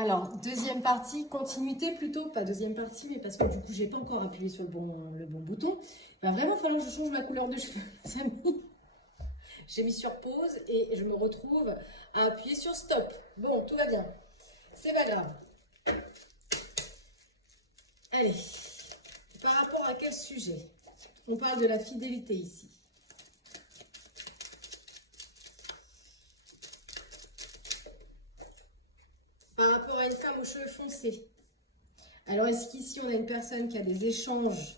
Alors, deuxième partie, continuité plutôt, pas deuxième partie, mais parce que du coup, j'ai pas encore appuyé sur le bon bouton. Il va vraiment falloir que je change ma couleur de cheveux, les amis. J'ai mis sur pause et je me retrouve à appuyer sur stop. Bon, tout va bien. C'est pas grave. Allez, par rapport à quel sujet? On parle de la fidélité ici. Par rapport à une femme aux cheveux foncés. Alors, est-ce qu'ici, on a une personne qui a des échanges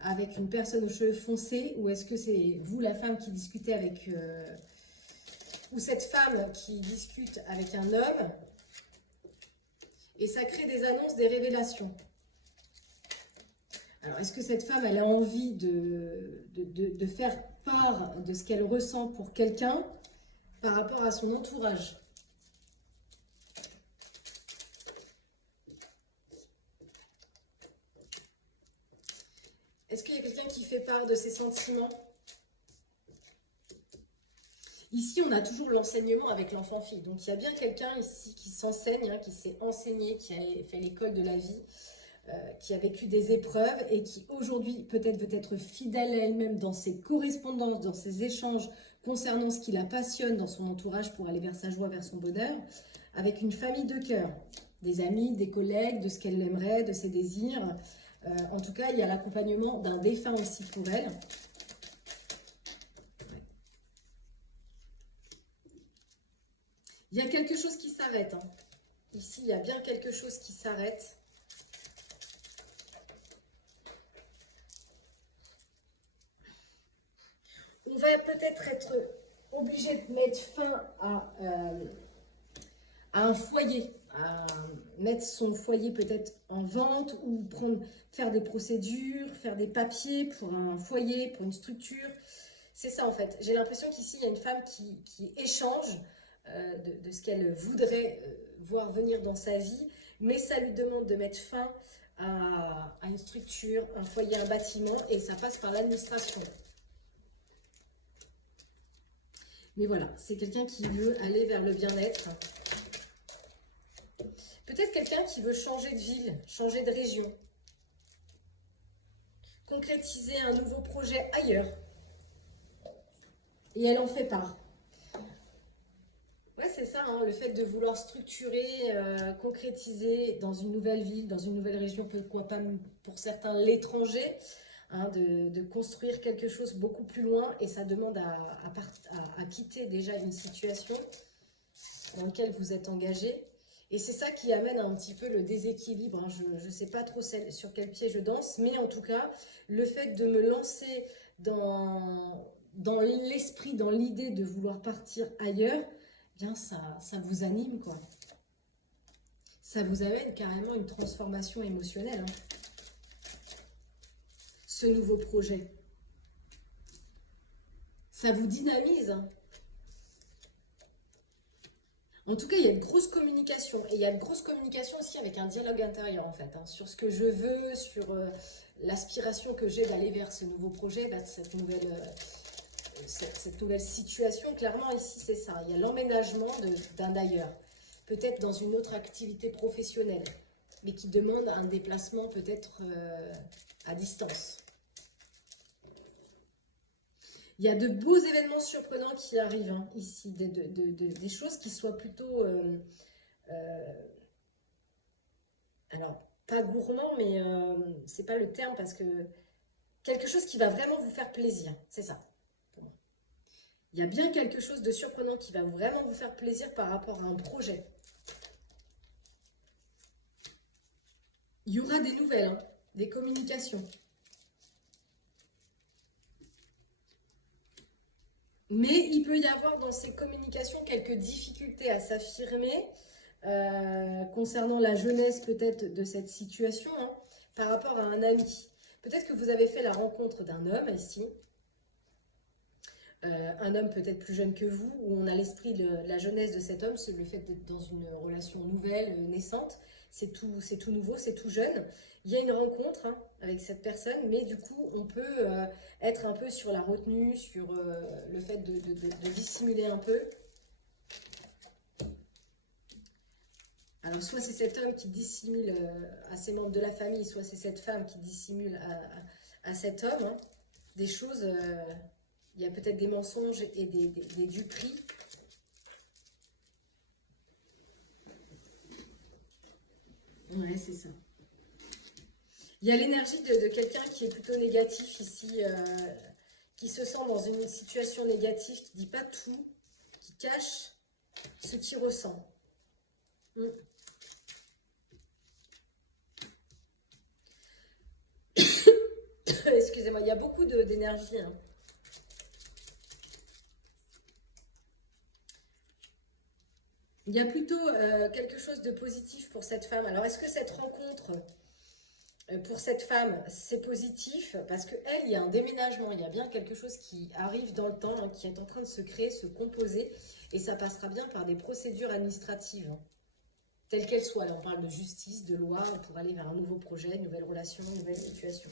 avec une personne aux cheveux foncés, ou est-ce que c'est vous, la femme, qui discutez avec... ou cette femme qui discute avec un homme, et ça crée des annonces, des révélations. Alors, est-ce que cette femme, elle a envie de faire part de ce qu'elle ressent pour quelqu'un par rapport à son entourage? Est-ce qu'il y a quelqu'un qui fait part de ses sentiments? Ici, on a toujours l'enseignement avec l'enfant-fille. Donc, il y a bien quelqu'un ici qui s'enseigne, hein, qui s'est enseigné, qui a fait l'école de la vie, qui a vécu des épreuves et qui aujourd'hui peut-être veut être fidèle à elle-même dans ses correspondances, dans ses échanges concernant ce qui la passionne dans son entourage pour aller vers sa joie, vers son bonheur, avec une famille de cœur, des amis, des collègues, de ce qu'elle aimerait, de ses désirs. En tout cas, il y a l'accompagnement d'un défunt aussi pour elle. Il y a quelque chose qui s'arrête. Hein. Ici, il y a bien quelque chose qui s'arrête. On va peut-être être obligé de mettre fin à un foyer, à mettre son foyer peut-être en vente ou faire des procédures, faire des papiers pour un foyer, pour une structure. C'est ça en fait. J'ai l'impression qu'ici, il y a une femme qui échange de ce qu'elle voudrait voir venir dans sa vie, mais ça lui demande de mettre fin à une structure, un foyer, un bâtiment, et ça passe par l'administration. Mais voilà, c'est quelqu'un qui veut aller vers le bien-être. Peut-être quelqu'un qui veut changer de ville, changer de région. Concrétiser un nouveau projet ailleurs. Et elle en fait part. Ouais, c'est ça, hein, le fait de vouloir structurer, concrétiser dans une nouvelle ville, dans une nouvelle région, pourquoi pas pour certains l'étranger, hein, de construire quelque chose beaucoup plus loin, et ça demande à quitter déjà une situation dans laquelle vous êtes engagé. Et c'est ça qui amène un petit peu le déséquilibre. Hein. Je ne sais pas trop sur quel pied je danse, mais en tout cas, le fait de me lancer dans l'esprit, dans l'idée de vouloir partir ailleurs, eh bien ça vous anime, quoi. Ça vous amène carrément une transformation émotionnelle, hein, ce nouveau projet. Ça vous dynamise, hein. En tout cas, il y a une grosse communication. Et il y a une grosse communication aussi avec un dialogue intérieur, en fait, hein, sur ce que je veux, sur l'aspiration que j'ai d'aller vers ce nouveau projet, vers cette nouvelle situation. Clairement, ici, c'est ça. Il y a l'emménagement d'un ailleurs. Peut-être dans une autre activité professionnelle, mais qui demande un déplacement peut-être à distance. Il y a de beaux événements surprenants qui arrivent, hein, ici, des choses qui soient plutôt, alors, pas gourmand, mais c'est pas le terme, parce que quelque chose qui va vraiment vous faire plaisir, c'est ça, pour moi. Il y a bien quelque chose de surprenant qui va vraiment vous faire plaisir par rapport à un projet. Il y aura des nouvelles, hein, des communications. Mais il peut y avoir dans ces communications quelques difficultés à s'affirmer concernant la jeunesse peut-être de cette situation, hein, par rapport à un ami. Peut-être que vous avez fait la rencontre d'un homme ici, un homme peut-être plus jeune que vous, où on a l'esprit de la jeunesse de cet homme, c'est le fait d'être dans une relation nouvelle, naissante, c'est tout nouveau, c'est tout jeune. Il y a une rencontre, hein, avec cette personne, mais du coup, on peut être un peu sur la retenue, sur le fait de dissimuler un peu. Alors, soit c'est cet homme qui dissimule à ses membres de la famille, soit c'est cette femme qui dissimule à cet homme, hein, des choses, il y a peut-être des mensonges et des duperies. Ouais, c'est ça. Il y a l'énergie de quelqu'un qui est plutôt négatif ici, qui se sent dans une situation négative, qui ne dit pas tout, qui cache ce qu'il ressent. Excusez-moi, il y a beaucoup d'énergie. Hein. Il y a plutôt quelque chose de positif pour cette femme. Alors, est-ce que cette rencontre, pour cette femme, c'est positif? Parce qu'elle, il y a un déménagement, il y a bien quelque chose qui arrive dans le temps, hein, qui est en train de se créer, se composer, et ça passera bien par des procédures administratives, hein, telles qu'elles soient. Là, on parle de justice, de loi, pour aller vers un nouveau projet, une nouvelle relation, une nouvelle situation.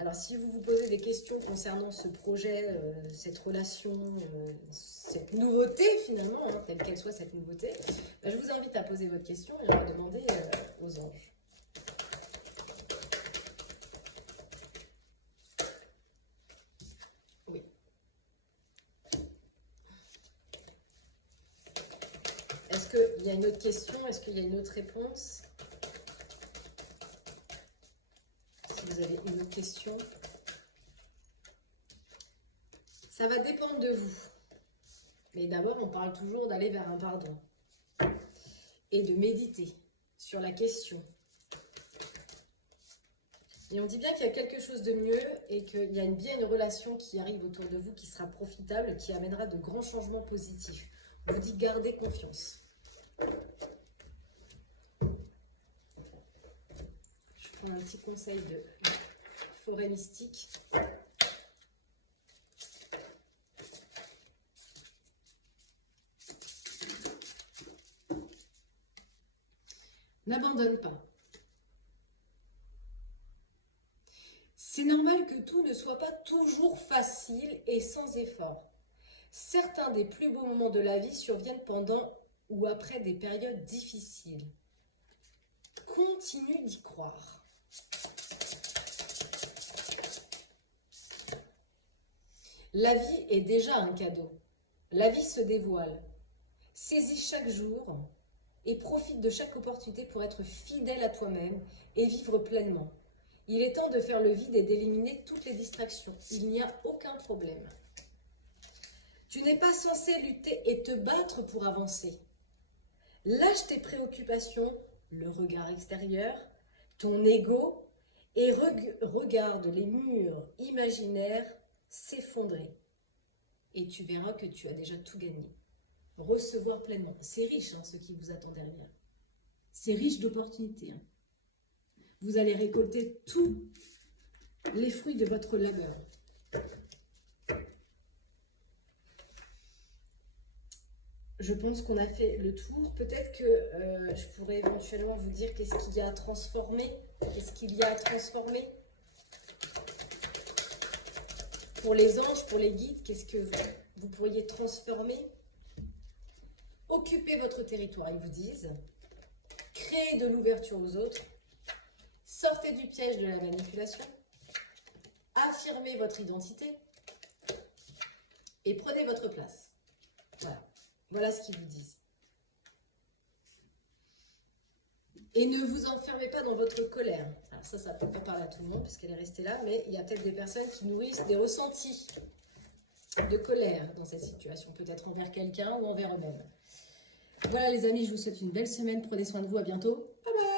Alors, si vous vous posez des questions concernant ce projet, cette relation, cette nouveauté finalement, hein, telle qu'elle soit cette nouveauté, je vous invite à poser votre question et à demander aux anges. Oui. Est-ce qu'il y a une autre question? Est-ce qu'il y a une autre réponse? Vous avez une autre question? Ça va dépendre de vous. Mais d'abord, on parle toujours d'aller vers un pardon. Et de méditer sur la question. Et on dit bien qu'il y a quelque chose de mieux et qu'il y a bien une relation qui arrive autour de vous qui sera profitable, qui amènera de grands changements positifs. On vous dit gardez confiance. Je prends un petit conseil de forêt mystique. N'abandonne pas. C'est normal que tout ne soit pas toujours facile et sans effort. Certains des plus beaux moments de la vie surviennent pendant ou après des périodes difficiles. Continue d'y croire. La vie est déjà un cadeau. La vie se dévoile. Saisis chaque jour et profite de chaque opportunité pour être fidèle à toi-même et vivre pleinement. Il est temps de faire le vide et d'éliminer toutes les distractions. Il n'y a aucun problème. Tu n'es pas censé lutter et te battre pour avancer. Lâche tes préoccupations, le regard extérieur, ton ego et regarde les murs imaginaires s'effondrer. Et tu verras que tu as déjà tout gagné. Recevoir pleinement. C'est riche hein, ce qui vous attend derrière. C'est riche d'opportunités. Hein. Vous allez récolter tous les fruits de votre labeur. Je pense qu'on a fait le tour. Peut-être que je pourrais éventuellement vous dire qu'est-ce qu'il y a à transformer. Qu'est-ce qu'il y a à transformer pour les anges, pour les guides, qu'est-ce que vous pourriez transformer? Occupez votre territoire, ils vous disent. Créez de l'ouverture aux autres. Sortez du piège de la manipulation. Affirmez votre identité. Et prenez votre place. Voilà. Voilà ce qu'ils vous disent. Et ne vous enfermez pas dans votre colère. Alors ça ne peut pas parler à tout le monde puisqu'elle est restée là, mais il y a peut-être des personnes qui nourrissent des ressentis de colère dans cette situation, peut-être envers quelqu'un ou envers eux-mêmes. Voilà les amis, je vous souhaite une belle semaine, prenez soin de vous, à bientôt. Bye bye.